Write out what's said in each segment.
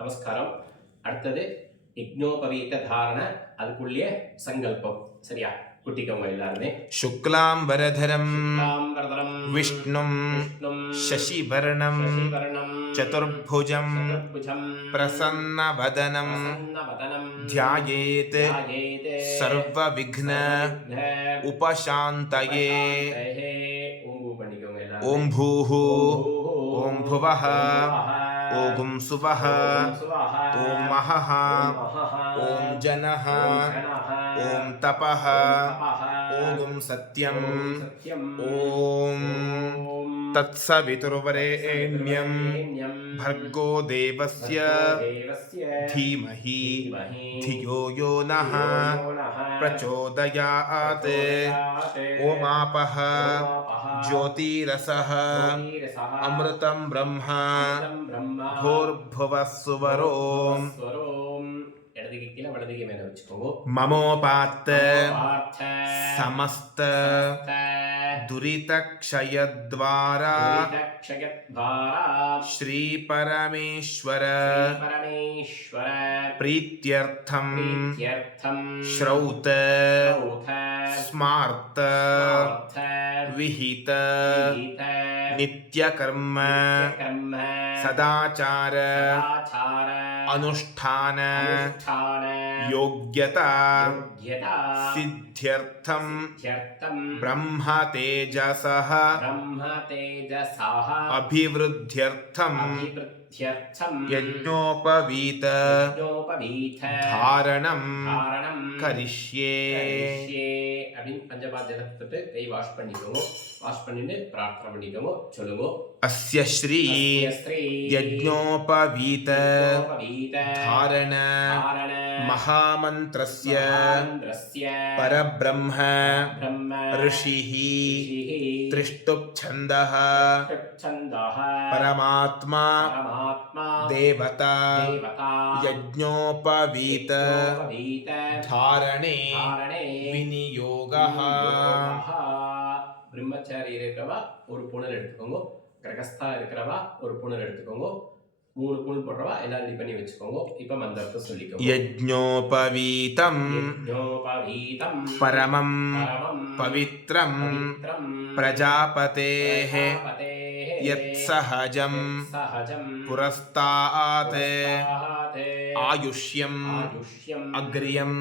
நமஸ்காரம். அடுத்தது யஜ்ஞோபவீத தாரண, அதுக்குள்ளே சங்கல்பம். சரியா? குட்டிக்கவங்க எல்லாருமே. शुक्लांबरधरं विष्णुं शशिवर्णं चतुर्भुजं प्रसन्नवदनं ध्यायेत् सर्वविघ्न उपशान्तये. ओम भूः ओम भुवः ओम सुवः ओम महः ओम जनः ओम तपः ओम सत्यं ओम तत्सवितुर्वरेण्यं भर्गो देवस्य धीमहि धियो यो नः प्रचोदयात्. ओमापः ज्योतिरसः अमृतं ब्रह्म भूर्भुवः सुवरोम्. ममोपात्त समस्त दुरितक्षयद्वारा श्री परमेश्वर प्रीत्यर्थं श्रौत स्मार्त विहित नित्यकर्म सदाचार अनुष्ठान योग्यता सिद्ध्यर्थं ब्रह्म तेजसः अभिवृद्ध्यर्थं यज्ञोपवीत धारणं करिष्ये. அப்படின்னு பஞ்சபாத் ஜலத்தை தொட்டு கை வாஷ் பண்ணிக்கோங்க. வாஷ் பண்ணிட்டு பிரார்த்தனை பண்ணிக்கோங்க. சொல்லுங்க. अस्य श्री यज्ञोपवीत धारण महामन्त्रस्य परब्रह्म ऋषिः त्रिष्टुप्छन्दः परमात्मा देवता यज्ञोपवीत धारणे विनियोगः. பிரம்மச்சாரி இருக்கிறவா ஒரு புனல் எடுத்துக்கோங்க. கிரகஸ்தா இருக்கிறவா ஒரு புனல் எடுத்துக்கோங்க. 3 புனல் போடுறவா எல்லாம் ரெடி பண்ணி வச்சுக்கோங்க. இப்ப மந்திரத்தை சொல்லிக்கோங்க. யஜ்ஞோபவீதம் பரமம் பவித்ரம் பிரஜாபதேஹ யத்சஹஜம் புரஸ்தாத் आयुष्यम् अग्र्यं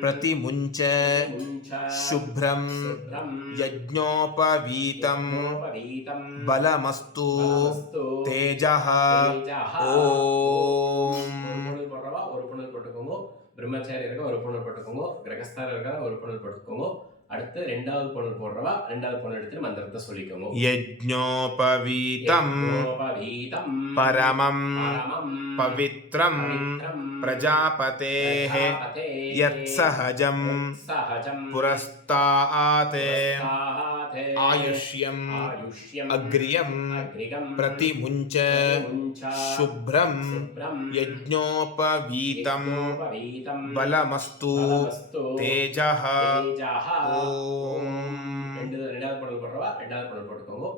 प्रतिमुञ्च शुभ्रं यज्ञोपवीतं बलमस्तु तेजः. ओम பிரம்மச்சாரி இருக்க ஒரு புனல் போட்டுக்கோங்க. கிரகஸ்தார் இருக்க ஒரு புனல் போட்டுக்கோங்க. அடுத்து ரெண்டாவது புனல் போடுறவா ரெண்டாவது புனல் எடுத்து மந்திரத்தை சொல்லிக்கோங்க. यज्ञोपवीतं परमं पवित्रं प्रजापतेः यत्सहजं पुरस्तात् आयुष्यम् अग्र्यं प्रतिमुञ्च शुभ्रं यज्ञोपवीतं बलमस्तु तेजः. ओम ரெண்டாவது புனல் போடுறவா ரெண்டாவது புனல் போட்டுக்கோங்க.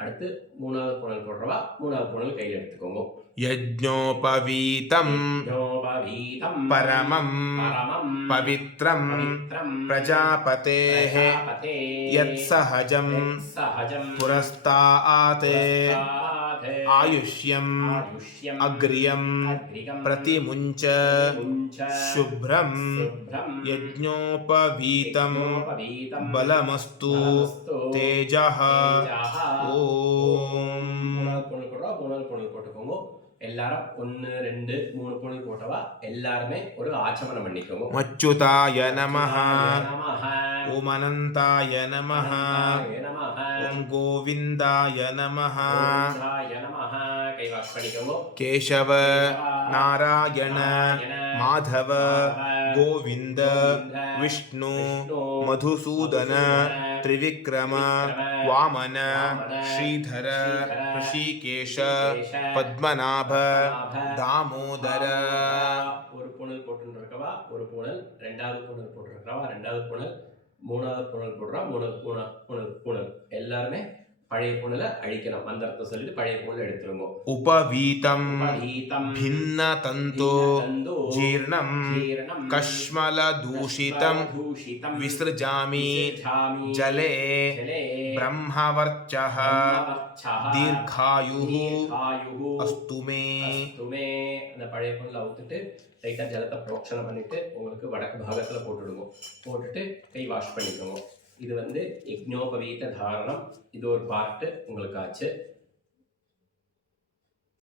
அடுத்து மூணாவது புனல் போடுறவா மூணாவது புனல் கையில் எடுத்துக்கோங்க. यज्ञोपवीतं परमं पवित्रं प्रजापतेः यत्सहजं पुरस्तात् आयुष्यम् अग्र्यं प्रतिमुञ्च शुभ्रं यज्ञोपवीतं बलमस्तु तेजः. ओम எல்லாரும் 1 2 3 புனல் போட்டவா எல்லாருமே ஒரு ஆச்சமனம் பண்ணிக்கோங்க. அச்சுதாய நமஹ ஓம் அனந்தாய நமஹ ஓம் கோவிந்தாய நமஹ கை வாஷ் பண்ணிக்கோங்க. கேசவ நாராயண மாதவ கோவிந்த விஷ்ணு மதுசூதன त्रिविक्रम वामन श्रीधर ऋषिकेश पद्मनाभ दामोदर. ஒரு புனல் போட்டுருக்கவா ஒரு புனல், ரெண்டாவது புனல் போட்டுருக்கவா ரெண்டாவது புனல், மூணாவது புனல் போடுறா மூணு புனல் எல்லாருமே பழைய புனலை அழிக்கணும். மந்திரத்தை சொல்லிட்டு பழைய புனலை எடுத்துருங்க. उपवीतं உபவீதம் भिन्नतन्तो தந்தோ जीर्णं ஜீரணம் कश्मलदूषितं தூஷிதம் विसृजामि விசர்ஜாமி जले ஜலே ब्रह्मवर्चः பிரம்மவர்ச்சः दीर्घायुः தீர்காயுः अस्तु मे அஸ்துமே. அந்த பழைய பொருளை அவுத்துட்டு லைட்டாக ஜலத்தை புரோக்ஷனம் பண்ணிட்டு உங்களுக்கு வடக்கு பாகத்தில் போட்டுடுங்க. போட்டுட்டு கை வாஷ் பண்ணிக்கோங்க. இது யக்ஞோபவீத தாரணம். இது ஒரு பார்ட்டு உங்களுக்கு ஆச்சு.